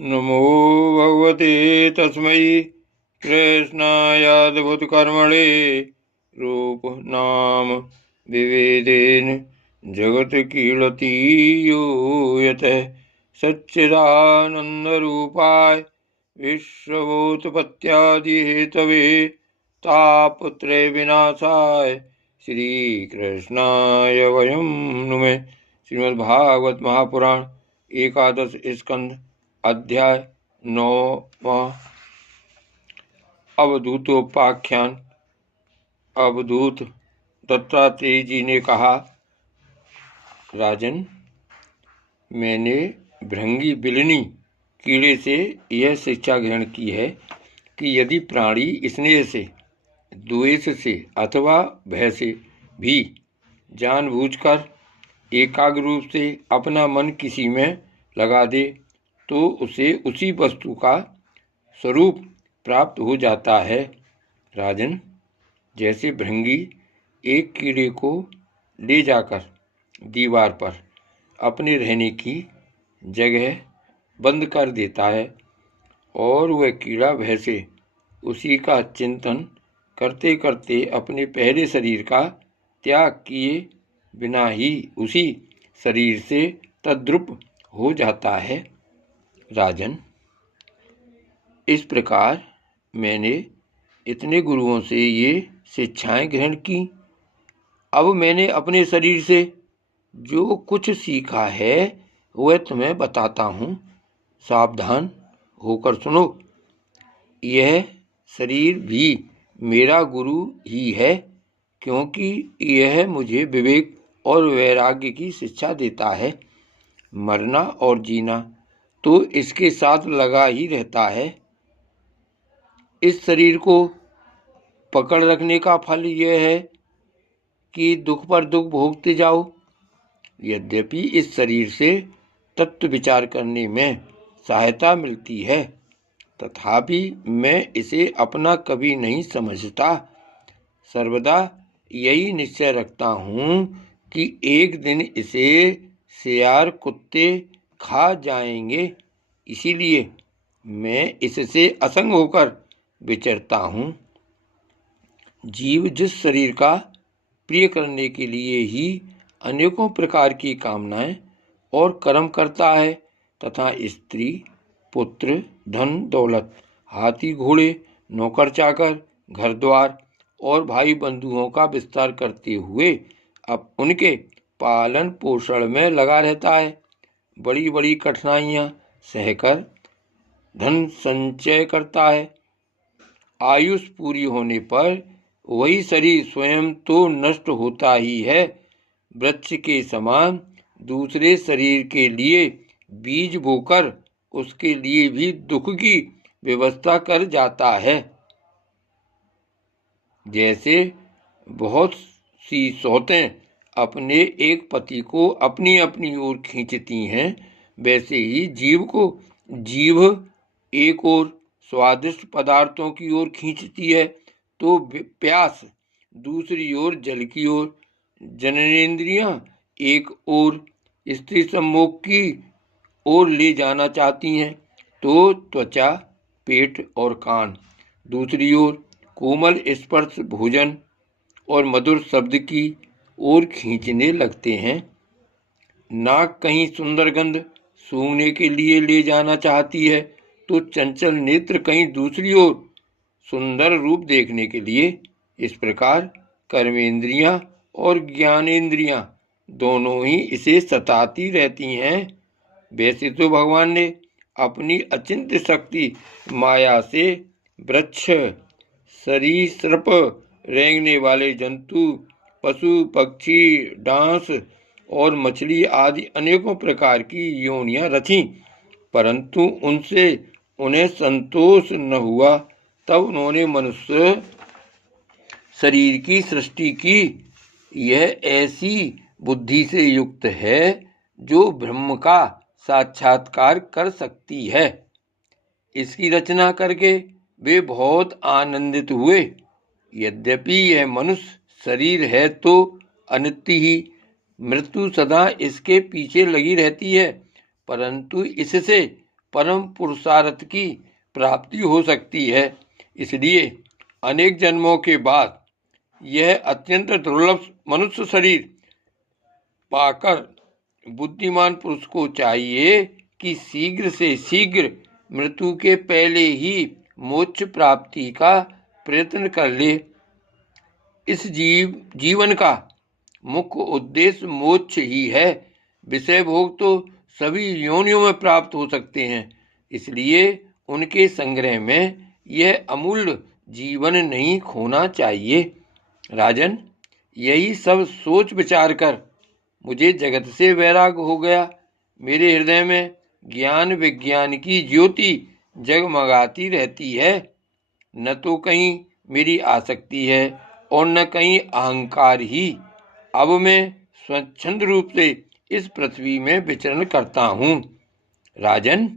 नमो भगवते तस्मै कृष्णायाद्भुतकर्मणे रूप नाम विवेदेन जगत कीलति यो यतः सच्चिदानन्दरूपाय विश्वभूतपत्यादिहेतवे तापत्रय विनाशाय श्रीकृष्णाय वयं नुमः। श्रीमद्भागवत महापुराण एकादश स्कंध अध्याय 9 अवधूतोपाख्यान। अवधूत दत्तात्रेय जी ने कहा, राजन, मैंने भृंगी बिलनी कीड़े से यह शिक्षा ग्रहण की है कि यदि प्राणी स्नेह से, द्वेष से अथवा भय से भी जानबूझकर एकाग्र रूप से अपना मन किसी में लगा दे तो उसे उसी वस्तु का स्वरूप प्राप्त हो जाता है। राजन, जैसे भृंगी एक कीड़े को ले जाकर दीवार पर अपने रहने की जगह बंद कर देता है और वह कीड़ा भय से उसी का चिंतन करते करते अपने पहले शरीर का त्याग किए बिना ही उसी शरीर से तद्रुप हो जाता है। राजन, इस प्रकार मैंने इतने गुरुओं से ये शिक्षाएं ग्रहण की। अब मैंने अपने शरीर से जो कुछ सीखा है वह तुम्हें बताता हूँ, सावधान होकर सुनो। यह शरीर भी मेरा गुरु ही है, क्योंकि यह मुझे विवेक और वैराग्य की शिक्षा देता है। मरना और जीना तो इसके साथ लगा ही रहता है। इस शरीर को पकड़ रखने का फल यह है कि दुख पर दुख भोगते जाओ। यद्यपि इस शरीर से तत्व विचार करने में सहायता मिलती है, तथापि मैं इसे अपना कभी नहीं समझता। सर्वदा यही निश्चय रखता हूँ कि एक दिन इसे सियार कुत्ते खा जाएंगे, इसीलिए मैं इससे असंग होकर विचरता हूँ। जीव जिस शरीर का प्रिय करने के लिए ही अनेकों प्रकार की कामनाएं और कर्म करता है तथा स्त्री, पुत्र, धन दौलत, हाथी घोड़े, नौकर चाकर, घर द्वार और भाई बंधुओं का विस्तार करते हुए अब उनके पालन पोषण में लगा रहता है। बड़ी बड़ी कठिनाइयां सहकर धन संचय करता है। आयुष पूरी होने पर वही शरीर स्वयं तो नष्ट होता ही है, वृक्ष के समान दूसरे शरीर के लिए बीज बोकर उसके लिए भी दुख की व्यवस्था कर जाता है। जैसे बहुत सी सौतें अपने एक पति को अपनी अपनी ओर खींचती हैं, वैसे ही जीव एक ओर स्वादिष्ट पदार्थों की ओर खींचती है तो प्यास दूसरी ओर जल की ओर, जननेंद्रियां एक ओर स्त्री सम्भोग की ओर ले जाना चाहती हैं तो त्वचा, पेट और कान दूसरी ओर कोमल स्पर्श, भोजन और मधुर शब्द की ओर खींचने लगते हैं। नाक कहीं सुंदर गंध सूंघने के लिए ले जाना चाहती है तो चंचल नेत्र कहीं दूसरी ओर सुंदर रूप देखने के लिए। इस प्रकार कर्मेंद्रियां और ज्ञानेंद्रियां दोनों ही इसे सताती रहती हैं। वैसे तो भगवान ने अपनी अचिंत्य शक्ति माया से वृक्ष, सरीसृप, रेंगने वाले जंतु, पशु, पक्षी, डांस और मछली आदि अनेकों प्रकार की योनियां रचीं, परंतु उनसे उन्हें संतोष न हुआ। तब उन्होंने मनुष्य शरीर की सृष्टि की। यह ऐसी बुद्धि से युक्त है जो ब्रह्म का साक्षात्कार कर सकती है। इसकी रचना करके वे बहुत आनंदित हुए। यद्यपि यह मनुष्य शरीर है तो अनित्य ही, मृत्यु सदा इसके पीछे लगी रहती है, परंतु इससे परम पुरुषार्थ की प्राप्ति हो सकती है। इसलिए अनेक जन्मों के बाद यह अत्यंत दुर्लभ मनुष्य शरीर पाकर बुद्धिमान पुरुष को चाहिए कि शीघ्र से शीघ्र मृत्यु के पहले ही मोक्ष प्राप्ति का प्रयत्न कर ले। इस जीवन का मुख्य उद्देश्य मोक्ष ही है। विषय भोग तो सभी योनियों में प्राप्त हो सकते हैं, इसलिए उनके संग्रह में यह अमूल्य जीवन नहीं खोना चाहिए। राजन, यही सब सोच विचार कर मुझे जगत से वैराग्य हो गया। मेरे हृदय में ज्ञान विज्ञान की ज्योति जगमगाती रहती है। न तो कहीं मेरी आसक्ति है और न कहीं अहंकार ही। अब मैं स्वच्छंद रूप से इस पृथ्वी में विचरण करता हूँ। राजन,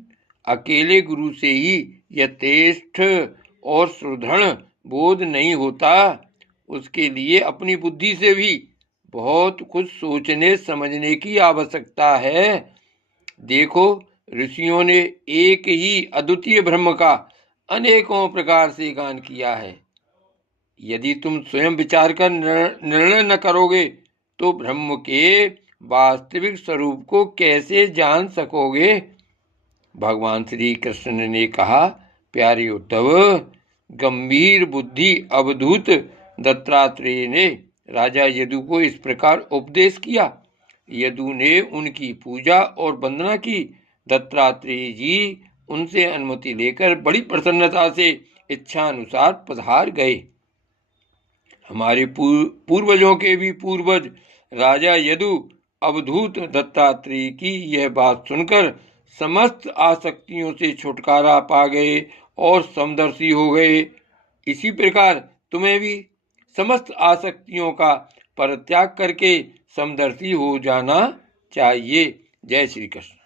अकेले गुरु से ही यथेष्ट और सुदृढ़ बोध नहीं होता, उसके लिए अपनी बुद्धि से भी बहुत कुछ सोचने समझने की आवश्यकता है। देखो, ऋषियों ने एक ही अद्वितीय ब्रह्म का अनेकों प्रकार से गान किया है। यदि तुम स्वयं विचार कर निर्णय न करोगे तो ब्रह्म के वास्तविक स्वरूप को कैसे जान सकोगे? भगवान श्री कृष्ण ने कहा, प्यारे उद्धव, गंभीर बुद्धि अवधूत दत्तात्रेय ने राजा यदु को इस प्रकार उपदेश किया। यदु ने उनकी पूजा और वंदना की। दत्तात्रेय जी उनसे अनुमति लेकर बड़ी प्रसन्नता से इच्छा अनुसार पधार गए। हमारे पूर्वजों के भी पूर्वज राजा यदु अवधूत दत्तात्रेय की यह बात सुनकर समस्त आसक्तियों से छुटकारा पा गए और समदर्शी हो गए। इसी प्रकार तुम्हें भी समस्त आसक्तियों का परित्याग करके समदर्शी हो जाना चाहिए। जय श्री कृष्ण।